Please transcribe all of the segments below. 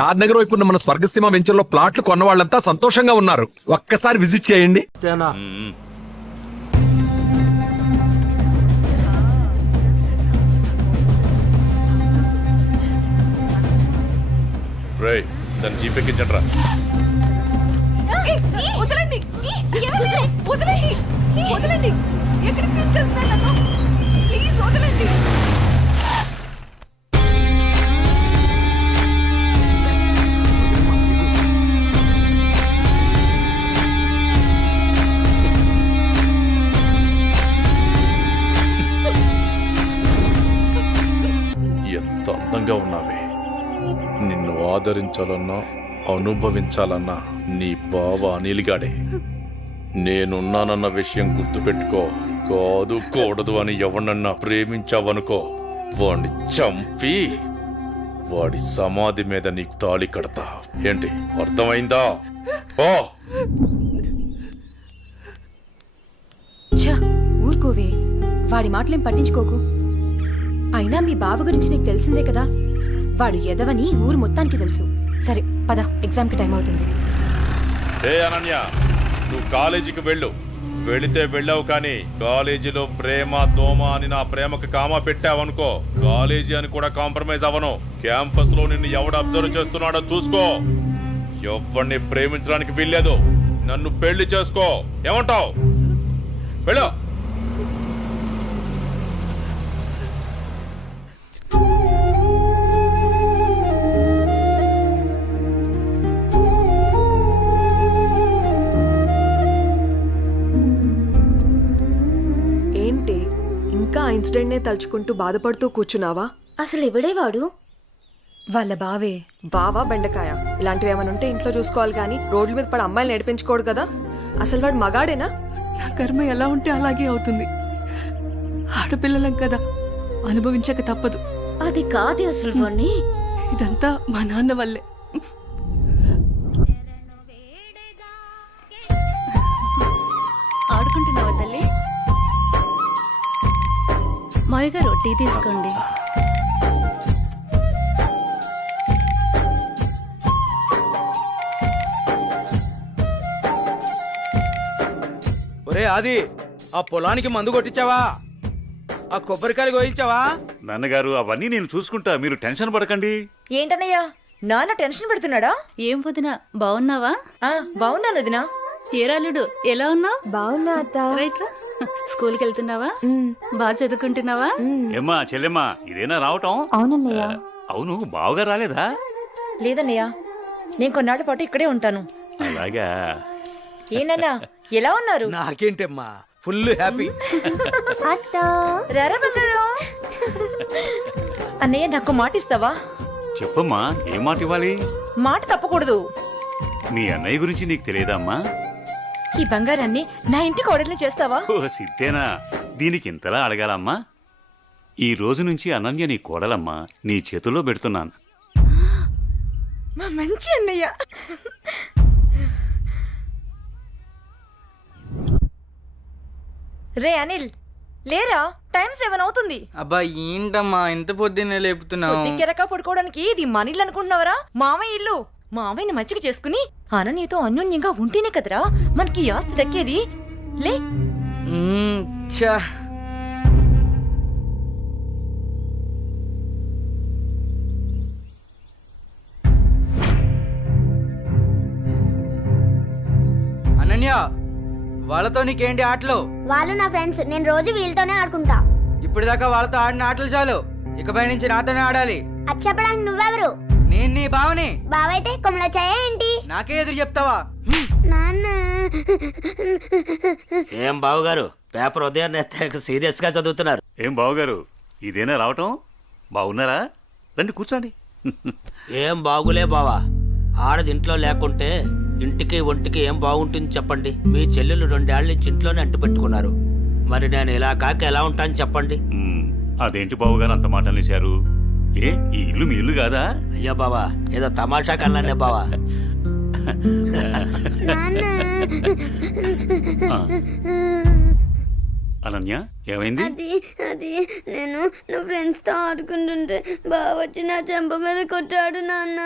షాద్ నగర్ వైపు ఉన్న మన స్వర్గసీమ వెంచర్లో ప్లాట్లు కొన్న వాళ్ళంతా సంతోషంగా ఉన్నారు. ఒక్కసారి విజిట్ చేయండి. దాన్ని జీపెక్కించట్రా. వదలండి, వదలండి, వదలండి. ఎక్కడికి తీసుకెళ్తున్నారు నన్ను? ప్లీజ్ వదలండి. ఎంత అందంగా ఉన్నావే. నిన్ను ఆదరించాలన్నా అనుభవించాలన్నా నీ బావ అనిల్గాడే. నేనున్నానన్న విషయం గుర్తుపెట్టుకో. కాదు కూడదు అని ఎవరినన్నా ప్రేమించావనుకో, వాడిని చంపి వాడి సమాధి మీద నీకు తాళి కడతా. ఏంటి అర్థమైందా? ఓ ఊరుకోవే, వాడి మాటలేం పట్టించుకోకు. అయినా మీ బావ గురించి నీకు తెలిసిందే కదా. వాడు ఎదవని ఊరు మొత్తానికి తెలుసు. సరే పద, ఎగ్జామ్కి టైం అవుతుంది. ఏ అనన్య, నువ్వు కాలేజీకి వెళ్ళు. వెళితే వెళ్ళావు కానీ కాలేజీలో ప్రేమ దోమ అని నా ప్రేమకు కామా పెట్టావనుకో, కాలేజీ అని కూడా కాంప్రమైజ్ అవ్వను. క్యాంపస్ లో నిన్ను ఎవడు అబ్జర్వ్ చేస్తున్నాడో చూసుకో. ఎవరిని ప్రేమించడానికి వీల్లేదు. నన్ను పెళ్లి చేసుకో. ఏమంటావు? వెళ్ళు. ఇన్సిడెంట్ నే తలుచుకుంటూ బాధపడుతూ కూర్చున్నావా? అసలు ఎవడే వాడు? వాళ్ళ బావే. బావా బెండకాయ ఇలాంటివి ఏమైనా ఉంటే ఇంట్లో చూసుకోవాలి కానీ రోడ్ల మీద పడి అమ్మాయిలు నడిపించుకోడు కదా. అసలు వాడు మగాడేనా? నా కర్మ ఎలా ఉంటే అలాగే అవుతుంది. ఆడపిల్లలం కదా, అనుభవించక తప్పదు. అది కాదు అసలు వాణ్ణి. ఇదంతా మా నాన్న వల్లే. ఆడుకుంటున్నావా తల్లి? మావి గారు టీ తీసుకోండి. ఒరే ఆది, ఆ పొలానికి మందు కొట్టించావా? ఆ కొబ్బరికాయలు కోయించావా? నాన్నగారు అవన్నీ నేను చూసుకుంటా, మీరు టెన్షన్ పడకండి. ఏంటన్నయ్యా, నాన్న టెన్షన్ పెడుతున్నాడా? ఏం వదినా, బాగున్నావా? బాగున్నాను వదినా. ఏరాలుడు ఎలా ఉన్నావు? బాగున్నా అత్త. రైట్ రా. స్కూల్కి వెళ్తున్నావా? బాగా చదువుకుంటున్నావా? ఏమ్మా చెల్లెమ్మా, ఇదేనా రావటం? అవునన్నయ్య. అవును, బావగా రాలేదా? లేదన్నయ్య, నేను కొన్నాళ్ళ పాటు ఇక్కడే ఉంటాను. అలాగా. ఏనన్నా, ఎలా ఉన్నారు? నాకేంటమ్మా, ఫుల్ హ్యాపీ. రారా బంగారు. అన్నయ్య, నాకు మాట ఇస్తావా? చెప్పమ్మా, ఏం మాట ఇవ్వాలి? మాట తప్పకూడదు. మీ అన్నయ్య గురించి నీకు తెలియదమ్మా? ఈ బంగారాన్ని నా ఇంటి కోడల్ని చేస్తావా? ఓ సిద్ధేనా, దీనికి ఇంతలా అడగాలమ్మా? ఈ రోజు నుంచి అనన్య నీ కోడలమ్మా, నీ చేతుల్లో పెడుతున్నాను. మా మంచి అన్నయ్య. రే అనిల్, లేరా, టైం 7 అవుతుంది. అబ్బా ఏంటమ్మా ఇంత పొద్దున్నే లేపుతున్నావు? పొద్దుకెరక పడుకోవడానికి ఇది మన ఇల్లు అనుకుంటున్నావరా? మామయ్య ఇల్లు. మామయ్యని మచ్చిక చేసుకుని అనన్యతో అన్యోన్యంగా ఉంటేనే కదరా మనకి ఆస్తి దక్కేది. లే. అనన్య, వాళ్ళతో నీకేంటి ఆటలు? వాళ్ళు నా ఫ్రెండ్స్, నేను రోజు వీళ్ళతోనే ఆడుకుంటా. ఇప్పటిదాకా వాళ్ళతో ఆడిన ఆటలు చాలు, ఇకపై నుంచి నాతోనే ఆడాలి. అది చెప్పడానికి నువ్వెవరు? నేను నీ బావని. బావైతే కొమ్మల చాయ ఏంటి? నాకే ఎదురు చెప్తావా? నాన్న. ఏం బావగారు, పేపర్ ఉదయాన్నే సీరియస్ గా చదువుతున్నారు. ఏం బావగారు, ఇదేనా రావటం? బాగున్నారా? రండి కూర్చోండి. ఏం బాగులే బావా, ఆడది ఇంట్లో లేకుంటే ఇంటికి ఒంటికి ఏం బాగుంటుంది చెప్పండి. మీ చెల్లెలు 2 ఏళ్ల నుంచి ఇంట్లోనే అంటు పెట్టుకున్నారు. మరి నేను ఇలా కాక ఎలా ఉంటాను చెప్పండి. అదేంటి బావగారు అంత మాట అనేశారు? ఏ, ఈ ఇల్లు మీ ఇల్లు కాదా? అయ్యా బావా, ఏదో తమాషా కన్నానే బావా. అనన్య ఏమైంది? అది అది నేను నా ఫ్రెండ్స్ తో ఆడుకుంటుంటే బావ వచ్చి నా చెంప మీద కొట్టాడు నాన్న.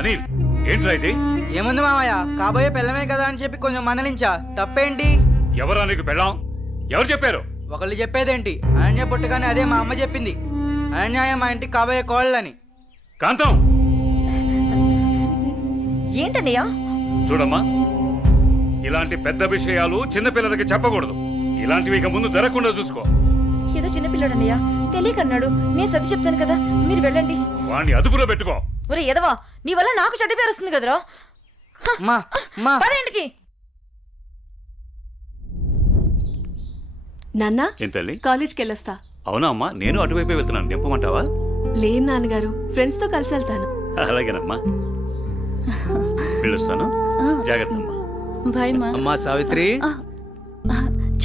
అనిల్ ఏంట్రా ఇది? ఏముంది మామయ్య, కాబోయే పిల్లమే కదా అని చెప్పి కొంచెం మందలించా. తప్పేంటి? ఎవరా నీకు పెళ్ళాం? ఎవరు చెప్పారు? ఒకళ్ళు చెప్పేదేంటి, అనన్య పుట్టగానే అదే మా అమ్మ చెప్పింది. అనన్య మా ఇంటికి కాబోయే కోళ్ళని. కాంతం ఏంటన్నయ్యా? చూడమ్మా, ఇలాంటి పెద్ద విషయాలు చిన్నపిల్లలకి చెప్పకూడదు. ఇలాంటివి ఇక ముందు జరగకుండా చూసుకో. ఏదో చిన్నపిల్లడన్నయ్యా, తెలియకన్నాడు. నేను సర్ది చెప్తాను కదా, మీరు వెళ్ళండి. వాణ్ణి అదుపులో పెట్టుకో. ఒరే ఎదవా, నీ వల్ల నాకు చెడ్డ పేరు వస్తుంది కదరా. మా మా పదేంటికి నాన్న ఏం తల్లి? కాలేజ్కి వెళ్ళొస్తా. అవునా అమ్మా, నేను అటువైపే వెళ్తున్నాను. నింపమంటావా? లేదు నాన్నగారు, ఫ్రెండ్స్ తో కలిసి వెళ్తాను. అలాగేనమ్మా, వెళ్ళొస్తాను. జాగ్రత్త అమ్మా. బాయ్ మా. అమ్మా సావిత్రి,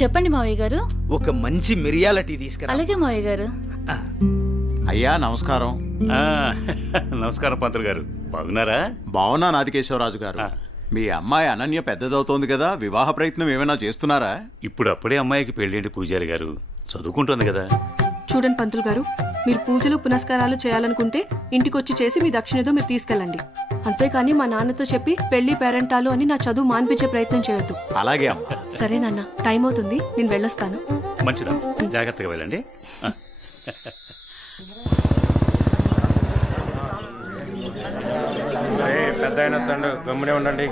చెప్పండి మావయ్య గారు. ఒక మంచి మిరియాల టీ తీసుకురా. అలాగే మావయ్య గారు. అయ్యా నమస్కారం. ఆ, నమస్కారం పంతులు గారు, బాగున్నారా? బాగున్నా నాదికేశ్వరరాజు గారు. మీ అమ్మాయి అనన్య పెద్దదవుతోంది కదా, వివాహ ప్రయత్నం ఏమైనా చేస్తున్నారా? ఇప్పుడు అప్పుడే అమ్మాయికి పెళ్ళేంటి పూజారి గారు, చదువుకుంటుంది కదా. చూడండి పంతులు గారు, మీరు పూజలు పునస్కారాలు చేయాలనుకుంటే ఇంటికొచ్చి చేసి మీ దక్షిణతో మీరు తీసుకెళ్ళండి. అంతేకాని మా నాన్నతో చెప్పి పెళ్లి పేరెంటాలు అని నా చదువు మాన్పించే ప్రయత్నం చేయొద్దు. అలాగే అమ్మా. సరే నాన్న, టైం అవుతుంది, నేను వెళ్ళొస్తాను. మంచిదమ్మా, జాగ్రత్తగా వెళ్ళండి. ఆ. పెద్ద అయిన తండ్రి గమ్మునే ఉండండి.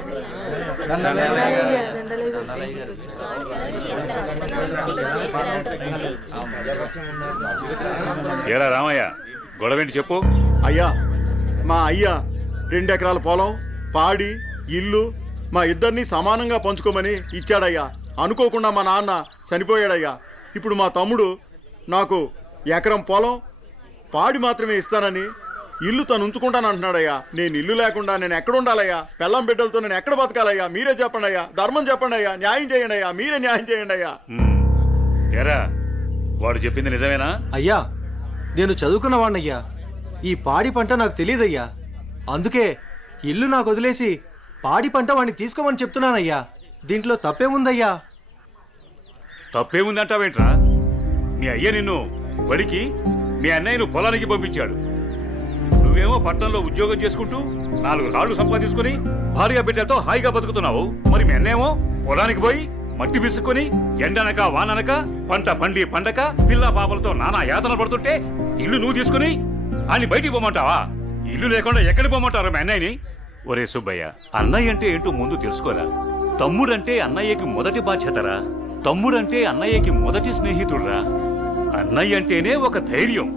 ఏరా రామయ్య, గొడవేంటి చెప్పు. అయ్యా, మా అయ్యా 2 ఎకరాల పొలం, పాడి, ఇల్లు మా ఇద్దరిని సమానంగా పంచుకోమని ఇచ్చాడయ్యా. అనుకోకుండా మా నాన్న చనిపోయాడయ్యా. ఇప్పుడు మా తమ్ముడు నాకు ఎకరం పొలం, పాడి మాత్రమే ఇస్తానని ఇల్లు తను ఉంచుకుంటానంటున్నాడయ్యా. నేను ఇల్లు లేకుండా నేను ఎక్కడ ఉండాలయ్యా? పెళ్ళం బిడ్డలతో నేను ఎక్కడ బతకాలయ్యా? మీరే చెప్పండి అయ్యా, ధర్మం చెప్పండి అయ్యా, న్యాయం చేయండి అయ్యా, మీరే న్యాయం చేయండి అయ్యా. ఏరా, వాడు చెప్పింది నిజమేనా? అయ్యా, నేను చదువుకున్న వాణ్ణయ్యా. ఈ పాడి పంట నాకు తెలియదయ్యా. అందుకే ఇల్లు నాకు వదిలేసి పాడి పంట వాడిని తీసుకోమని చెప్తున్నానయ్యా. దీంట్లో తప్పేముందయ్యా? తప్పేముందంటావేంట్రా? మీ అయ్య నిన్ను బడికి, మీ అన్నయ్యను పొలానికి పంపించాడు. నువ్వేమో పట్టణంలో ఉద్యోగం చేసుకుంటూ 4 రాళ్లు సంపాదించుకుని భార్య బిడ్డలతో హాయిగా బతుకుతున్నావు. మరి మీ అన్నేమో పొలానికి పోయి మట్టి విసుక్కుని ఎండనక వాననక పంట పండి పండక పిల్ల పాపలతో నానా యాతన పడుతుంటే ఇల్లు నువ్వు తీసుకుని అని బయటికి పోమంటావా? ఇల్లు లేకుండా ఎక్కడికి పోమంటారు మీ అన్నయ్యని? ఒరే సుబ్బయ్య, అన్నయ్య అంటే ఏంటో ముందు తెలుసుకోరా. తమ్ముడంటే అన్నయ్యకి మొదటి బాధ్యతరా. తమ్ముడంటే అన్నయ్యకి మొదటి స్నేహితుడురా. అన్నయ్య అంటేనే ఒక ధైర్యం.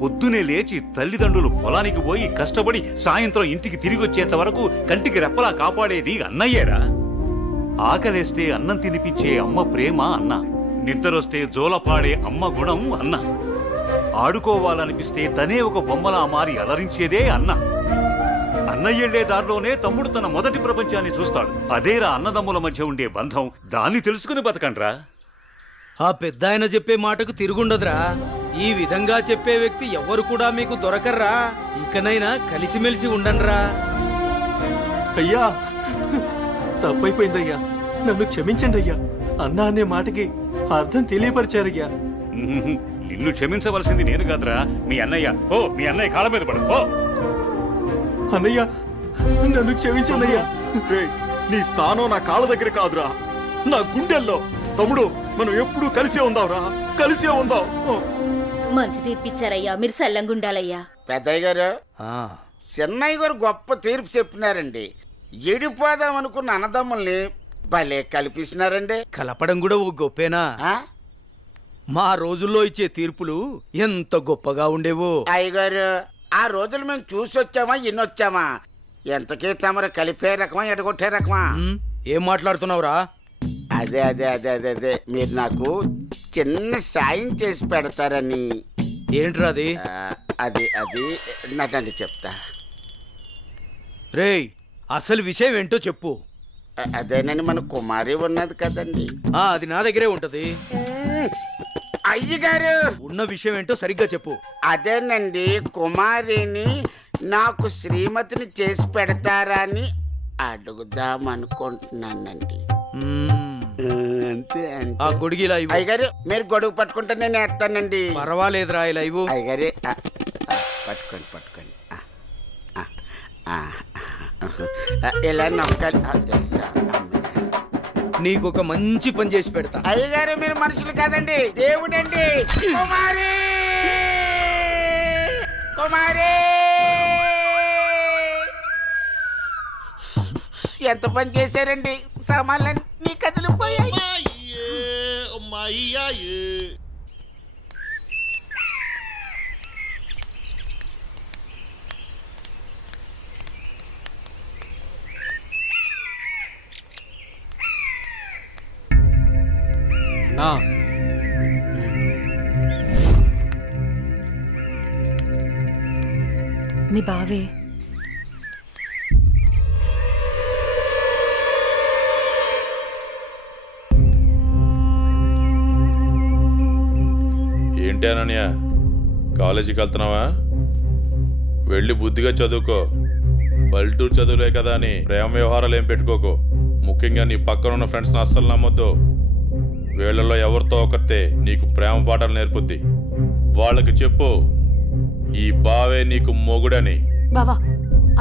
పొద్దునే లేచి తల్లిదండ్రులు పొలానికి పోయి కష్టపడి సాయంత్రం ఇంటికి తిరిగి వచ్చేంత వరకు కంటికి రెప్పలా కాపాడేది అన్నయ్యేరా. ఆకలేస్తే అన్నం తినిపించే అమ్మ ప్రేమ అన్న. నిద్రొస్తే జోలపాడే అమ్మ గుణం అన్న. ఆడుకోవాలనిపిస్తే తనే ఒక బొమ్మలా మారి అలరించేదే అన్న. అన్నయ్యెళ్లే దారిలోనే తమ్ముడు తన మొదటి ప్రపంచాన్ని చూస్తాడు. అదేరా అన్నదమ్ముల మధ్య ఉండే బంధం. దాన్ని తెలుసుకుని బతకండ్రా. ఆ పెద్ద ఆయన చెప్పే మాటకు తిరుగుండదురా. ఈ విధంగా చెప్పే వ్యక్తి ఎవ్వరు కూడా మీకు దొరకర్రా. ఇకనైనా కలిసిమెలిసి ఉండండిరా. అయ్యా, తప్పైపోయిందయ్యా, నన్ను క్షమించండి అయ్యా. అన్నా అనే మాటకి అర్థం తెలియపరిచారయ్యా. నిన్ను క్షమించవలసింది నేను కాదురా, మీ అన్నయ్య. ఓ, మీ అన్నయ్య కాళ్ళ మీద పడు. ఓ అన్నయ్య, నన్ను క్షమించండియ్యా. రేయ్, నీ స్థానం నా కాళ్ళ దగ్గర కాదురా, నా గుండెల్లో. తమ్ముడు, మనం ఎప్పుడూ కలిసే ఉందాంరా, కలిసే ఉందాం. మంచి తీర్పిచ్చారయ్యా, మీరు సల్లంగుండాలయ్యా. పెద్దయ్య గారు, చిన్నయ్య గారు గొప్ప తీర్పు చెప్పినారండి. ఎడిపోదాం అనుకున్న అన్నదమ్ముల్ని భలే కల్పిస్తున్నారండి. కలపడం కూడా ఓ గొప్పేనా? మా రోజుల్లో ఇచ్చే తీర్పులు ఎంత గొప్పగా ఉండేవో. అయ్యగారు, ఆ రోజులు మేము చూసొచ్చామా ఎన్నొచ్చామా? ఎంతకీ తమరు కలిపే రకమా ఎడగొట్టే రకమా? ఏం మాట్లాడుతున్నావురా? అదే అదే అదే అదే అదే మీరు నాకు చిన్న సాయం చేసి పెడతారని. ఏంట్రా అది? అది అది నాకండి చెప్తా. రేయ్, అసలు విషయం ఏంటో చెప్పు. అదేనండి, మన కుమారి ఉన్నది కదండి. అది నా దగ్గరే ఉంటది. అయ్యగారు, ఉన్న విషయం ఏంటో సరిగ్గా చెప్పు. అదేనండి, కుమారిని నాకు శ్రీమతిని చేసి పెడతారా అని అడుగుదాం అనుకుంటున్నానండి. అంతే అంతే. ఆ గొడుగు ఇలా ఇవ్వు. అయ్యగారు మీరు గొడుగు పట్టుకుంటే నేను వేస్తానండి. పర్వాలేదురా, ఇలా ఇవ్వు. అయ్యగారే పట్టుకోండి పట్టుకోండి. ఇలా నొక్కాలి. తెలుసా నీకు ఒక మంచి పని చేసి పెడతా. అయ్యగారు మీరు మనుషులు కాదండి, దేవుడండి. కుమారి కుమారి ఎంత పని చేశారండి, సామాన్లన్నీ కదిలిపోయాయి. నా మీ బావే ఏంటి అనన్య, కాలేజీకి వెళ్తున్నావా? వెళ్ళి బుద్ధిగా చదువుకో. పల్లెటూరు చదువులే కదా అని ప్రేమ వ్యవహారాలు ఏం పెట్టుకోకు. ముఖ్యంగా నీ పక్కన ఉన్న ఫ్రెండ్స్ని అస్సలు నమ్మొద్దు. వీళ్ళలో ఎవరితో ఒకరితే నీకు ప్రేమ పాఠాలు నేర్పుద్ది. వాళ్ళకి చెప్పు ఈ బావే నీకు మొగుడని. బావా,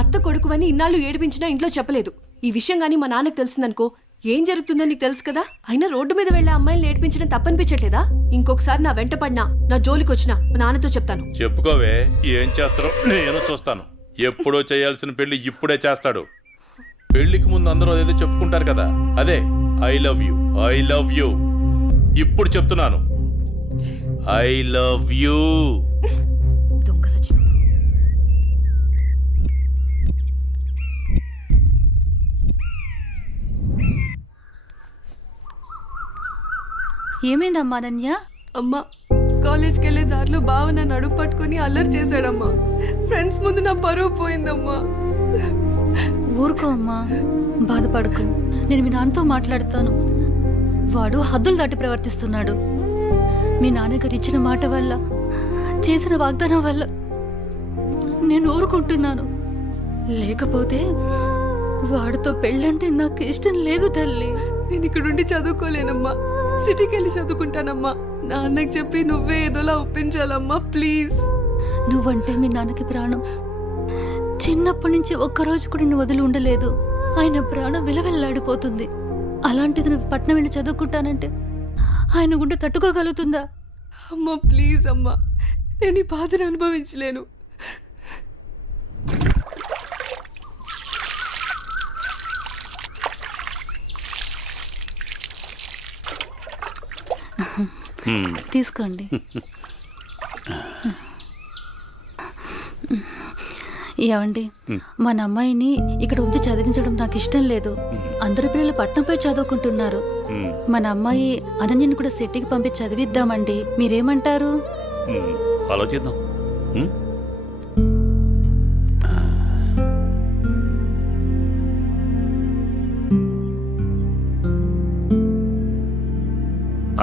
అత్త కొడుకువని ఇన్నాళ్ళు ఏడిపించినా ఇంట్లో చెప్పలేదు. ఈ విషయం గానీ మా నాన్నకు తెలిసిందనుకో ఏం జరుగుతుందో నీకు తెలుసు కదా. అయినా రోడ్డు మీద వెళ్లే అమ్మాయిలు ఏడిపించడం తప్పనిపించట్లేదా? ఇంకొకసారి నా వెంట పడినా, నా జోలికి వచ్చినా మా నాన్నతో చెప్తాను. చెప్పుకోవే, ఏం చేస్తారో నేను చూస్తాను. ఎప్పుడో చేయాల్సిన పెళ్లి ఇప్పుడే చేస్తాడు. పెళ్లికి ముందు అందరూ అదేదో చెప్పుకుంటారు కదా, అదే I love you, I love you. ఇప్పుడు చెప్తున్నాను, ఐ లవ్ యూ. దొంగ సచిన ఏమైందమ్మా అనన్య? అమ్మా, కాలేజ్కి వెళ్ళే దారిలో బావ నా నడుము పట్టుకుని అల్లరి చేశాడమ్మా. ఫ్రెండ్స్ ముందు నా పరువు పోయిందమ్మా. ఊరుకో అమ్మా, బాధపడకు. నేను మీ నాన్నతో మాట్లాడతాను. వాడు హద్దులు దాటి ప్రవర్తిస్తున్నాడు. మీ నాన్నగారు ఇచ్చిన మాట వల్ల, చేసిన వాగ్దానం వల్ల నేను ఊరుకుంటున్నాను. లేకపోతే వాడితో పెళ్ళంటే నాకు ఇష్టం లేదు తల్లి. నేను ఇక్కడుండి చదువుకోలేనమ్మా, సిటీకి వెళ్ళి చదువుకుంటానమ్మా. నాన్నకి చెప్పి నువ్వే ఏదోలా ఒప్పించాలమ్మా, ప్లీజ్. నువ్వంటే మీ నాన్నకి ప్రాణం. చిన్నప్పటి నుంచి ఒక్కరోజు కూడా నేను వదిలి ఉండలేదు. ఆయన ప్రాణం విలవెల్లాడిపోతుంది. అలాంటిది నువ్వు పట్నం వెళ్ళి చదువుకుంటానంటే ఆయన గుండె తట్టుకోగలుగుతుందా? అమ్మా ప్లీజ్ అమ్మా, నేను ఈ బాధను అనుభవించలేను. తీసుకోండి. ఏమండి, మన అమ్మాయిని ఇక్కడ ఉంచి చదివించడం నాకు ఇష్టం లేదు. అందరి పిల్లలు పట్నంపై చదువుకుంటున్నారు. మన అమ్మాయి అనన్యని కూడా సిటీకి పంపించి చదివిద్దామండి. మీరేమంటారు? ఆలోచిద్దాం.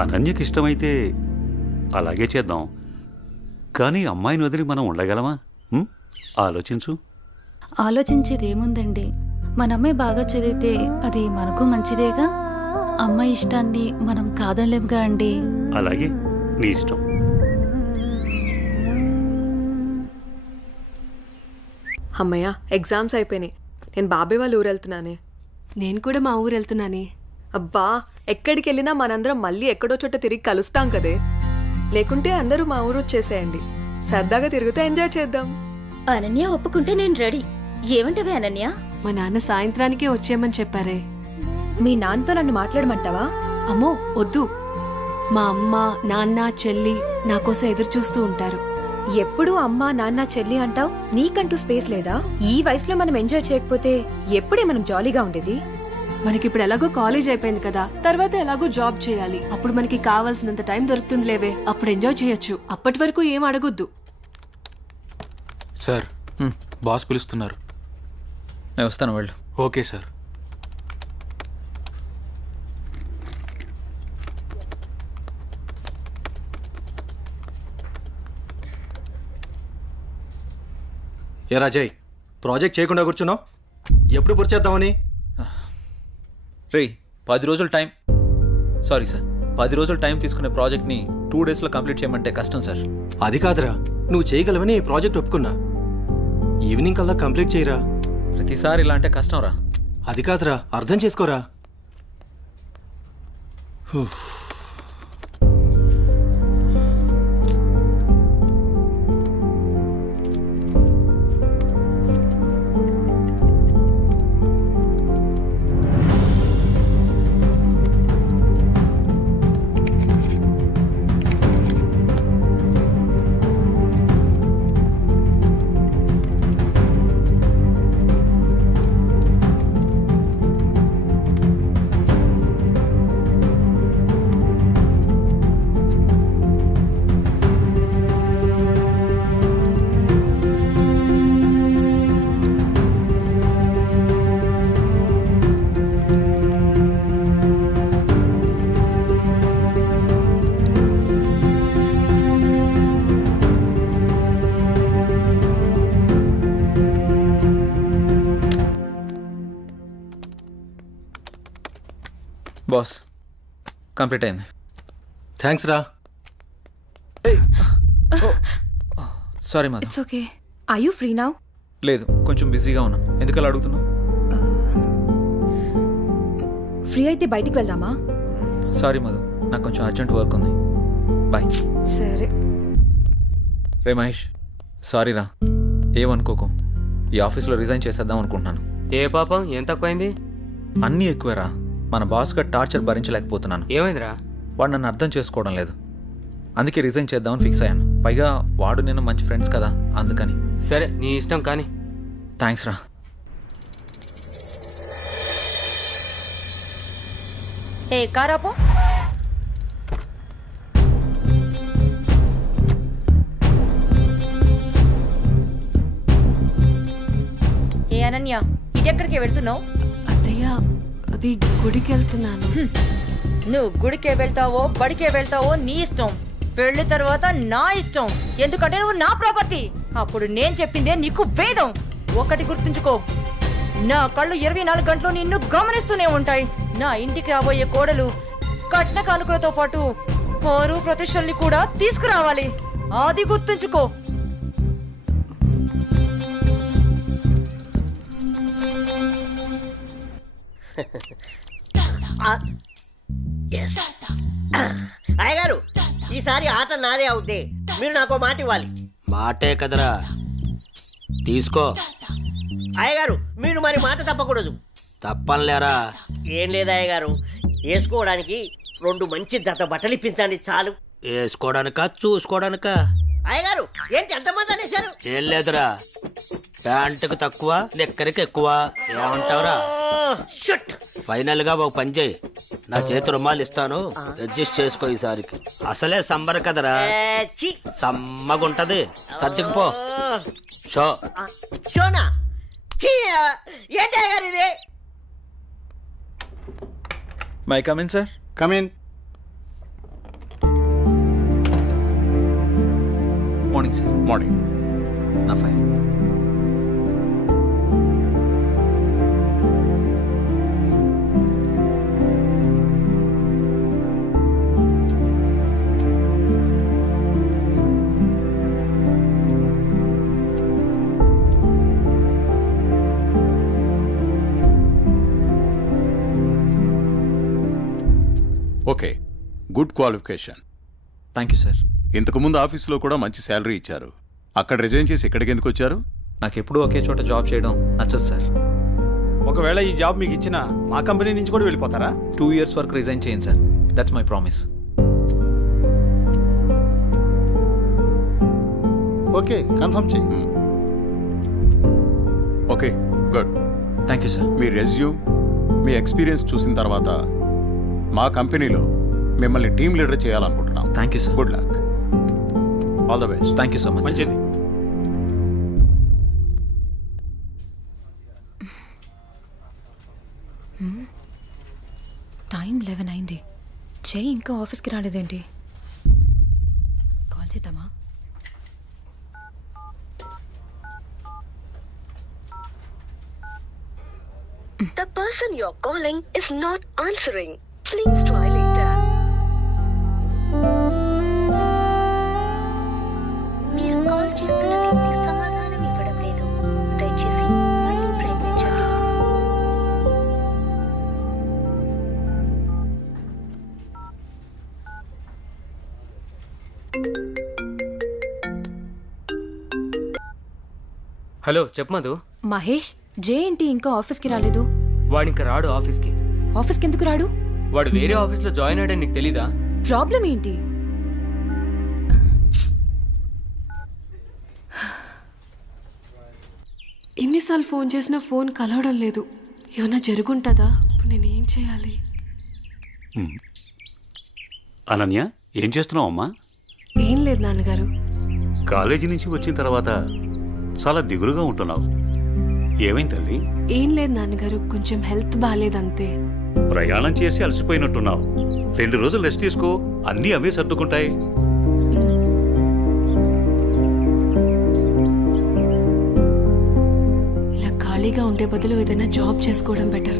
అనన్యకి ఇష్టమైతే అలాగే చేద్దాం. కానీ అమ్మాయిని వదిలి మనం ఉండగలమా? ఆలోచించు. ఆలోచించేది ఏముందండి, మన అమ్మాయి బాగా చదివితే అది మనకు మంచిదేగా. అమ్మాయి ఇష్టాన్ని మనం కాదనలేముగా అండి. అలాగే, నీ ఇష్టం. అమ్మయ్య, ఎగ్జామ్స్ అయిపోయినాయి. నేను బాబాయ్ వాళ్ళ ఊరు వెళ్తున్నానే. నేను కూడా మా ఊరు వెళ్తున్నానే. అబ్బా, ఎక్కడికి వెళ్ళినా మనందరం మళ్ళీ ఎక్కడో చోట తిరిగి కలుస్తాం కదే. లేకుంటే అందరూ మా ఊరు వచ్చేసేయండి, సరదాగా తిరుగుతూ ఎంజాయ్ చేద్దాం. అనన్య ఒప్పుకుంటే నేను రెడీ. ఏమంటవే అనన్య? మా నాన్న సాయంత్రానికే వచ్చేయమని చెప్పారే. మీ నాన్నతో నన్ను మాట్లాడమంటావా? అమ్మో వద్దు, మా అమ్మ నాన్న చెల్లి నా కోసం ఎదురు చూస్తూ ఉంటారు. ఎప్పుడూ అమ్మా నాన్న చెల్లి అంటావు, నీకంటూ స్పేస్ లేదా? ఈ వయసులో మనం ఎంజాయ్ చేయకపోతే ఎప్పుడే మనం జాలీగా ఉండేది? మనకిప్పుడు ఎలాగో కాలేజ్ అయిపోయింది కదా, తర్వాత ఎలాగో జాబ్ చేయాలి. అప్పుడు మనకి కావాల్సినంత టైం దొరుకుతుంది లేవే, అప్పుడు ఎంజాయ్ చేయొచ్చు. అప్పటి వరకు ఏం అడగొద్దు. సార్, బాస్ పిలుస్తున్నారు. నేను వస్తాను, వెళ్ళు. Okay sir. ఏ రాజయ్, ప్రాజెక్ట్ చేయకుండా కూర్చున్నావు? ఎప్పుడు పూర్తి చేద్దామని? రే 10 రోజులు టైం, సారీ సార్, 10 రోజులు టైం తీసుకునే ప్రాజెక్ట్ని 2 డేస్లో కంప్లీట్ చేయమంటే కష్టం సార్. అది కాదురా, నువ్వు చేయగలవని ఈ ప్రాజెక్ట్ ఒప్పుకున్నా. ఈవినింగ్ కల్లా కంప్లీట్ చేయరా. ప్రతిసారి ఇలా అంటే కష్టం రా. అది కాదురా, అర్థం చేసుకోరా. బాస్, కంప్లీట్ అయింది. థ్యాంక్స్ రా. Sorry Madhu. It's okay. I you free now? లేదు, కొంచెం బిజీగా ఉన్నాను. ఎందుకలా అడుగుతున్నావు? ఫ్రీ అయితే బయటికి వెళ్దామా? సారీ మధు, నాకు కొంచెం అర్జెంట్ వర్క్ ఉంది. బాయ్. సరే. రే మహేష్, సారీ రా, ఏమనుకోకు. ఈ ఆఫీస్లో రిజైన్ చేసేద్దాం అనుకుంటున్నాను. ఏ పాపం, ఏం తక్కువైంది? అన్నీ ఎక్కువేరా. మన బాస్గా టార్చర్ భరించలేకపోతున్నాను. ఏమైందిరా? వాడు నన్ను అర్థం చేసుకోవడం లేదు. అందుకే రిజైన్ చేద్దామని ఫిక్స్ అయ్యాను. పైగా వాడు నేను మంచి ఫ్రెండ్స్ కదా, అందుకని. సరే, నీ ఇష్టం కానీ. థ్యాంక్స్ రా. ఏ కారాపో. ఏ అనన్య, ఇటెక్కడికి వెళ్తున్నావు? అత్తయ్య, అది గుడికి వెళ్తున్నాను. నువ్వు గుడికే వెళ్తావో బడికే వెళ్తావో నీ ఇష్టం. పెళ్లి తర్వాత నా ఇష్టం. ఎందుకంటే నువ్వు నా ప్రాపర్టీ. అప్పుడు నేను చెప్పిందే నీకు వేదం. ఒకటి గుర్తుంచుకో, నా కళ్ళు 24 గంటలు నిన్ను గమనిస్తూనే ఉంటాయి. నా ఇంటికి రాబోయే కోడలు కట్న కానుకలతో పాటు పరువు ప్రతిష్టల్ని కూడా తీసుకురావాలి. అది గుర్తుంచుకో. అయ్యగారు, ఈసారి ఆట నాదే అవుద్ది. మీరు నాకు మాట ఇవ్వాలి. మాటే కదరా, తీసుకో. అయ్యగారు, మీరు మరి మాట తప్పకూడదు. తప్పనిలేరా? ఏం లేదు అయ్యగారు, వేసుకోవడానికి 2 మంచి జత బట్టలు ఇప్పించండి చాలు. వేసుకోవడానికా చూసుకోవడానికా? అయ్యగారు, ఏంటి ఎంతమంది అనేశారు? ఏం లేదురా, ప్యాంటుకు తక్కువ నిక్కరికి ఎక్కువ. ఏమంటావురా? ఫైనల్ గా ఒక పని చేయి, నా చేతి రుమాలు ఇస్తాను, అడ్జస్ట్ చేసుకో ఈసారికి. అసలే సమ్మర్ కదరా, సమ్మగుంటది. సర్దుకుపో. షో షోనా? ఏంటి అయ్యగారు ఇది? May come in sir. Come in. Morning sir. Morning. నా fine. Okay, good qualification. Thank you sir. ఇంతకుముందు ఆఫీస్లో కూడా మంచి శాలరీ ఇచ్చారు. అక్కడ రిజైన్ చేసి ఇక్కడికి ఎందుకు వచ్చారు? నాకు ఎప్పుడూ ఒకే చోట జాబ్ చేయడం నచ్చదు సార్. ఒకవేళ ఈ జాబ్ మీకు ఇచ్చినా మా కంపెనీ నుంచి కూడా వెళ్ళిపోతారా? 2 years వరకు రిజైన్ చేయండి సార్. That's my promise. Okay, confirm చెయ్యి. Okay, good. Thank you sir. మీ రెజ్యూమ్, మీ ఎక్స్పీరియన్స్ చూసిన తర్వాత మా కంపెనీలో మిమ్మల్ని టీమ్ లీడర్ చేయాలనుకుంటున్నాం. Thank you sir. Good luck. All the best. Thank you so much. మంచిది. టైం 11 అయింది. చెయ్యి ఇంకా ఆఫీస్కి రాలేదేంటి? కాల్ చేద్దామా? The person you're calling is not answering. Please try later. మీరు కాల్ చేస్తున్న వ్యక్తి సమాధానం ఇవ్వడం లేదు. దయచేసి మళ్ళీ ప్రయత్నించండి. హలో చెప్పు మధు. మహేష్ జే ఏంటి ఇంకా ఆఫీస్కి రాలేదు? వాడు ఇంకా రాడు ఆఫీస్కి. ఆఫీస్కి ఎందుకు రాడు? వాడు వేరే ఆఫీస్లో జాయిన్ అయ్యాడని నీకు తెలీదా? ప్రాబ్లం ఏంటి? ఎన్నిసార్లు ఫోన్ చేసినా ఫోన్ కలవడం లేదు. ఏమైనా జరుగుంటుందా? ఇప్పుడు నేను ఏం చేయాలి? అనన్య ఏం చేస్తున్నావు అమ్మా? ఏం లేదు నాన్నగారు. కాలేజీ నుంచి వచ్చిన తర్వాత చాలా దిగులుగా ఉంటున్నావు. ఏమైంది తల్లి? ఏం లేదు నాన్నగారు, కొంచెం హెల్త్ బాగాలేదంతే. ప్రయాణం చేసి అలసిపోయినట్టున్నావు. 2 రోజులు రెస్ట్ తీసుకో, అన్నీ అవే సర్దుకుంటాయి. ఇలా ఖాళీగా ఉండే బదులు ఏదైనా జాబ్ చేసుకోవడం బెటర్.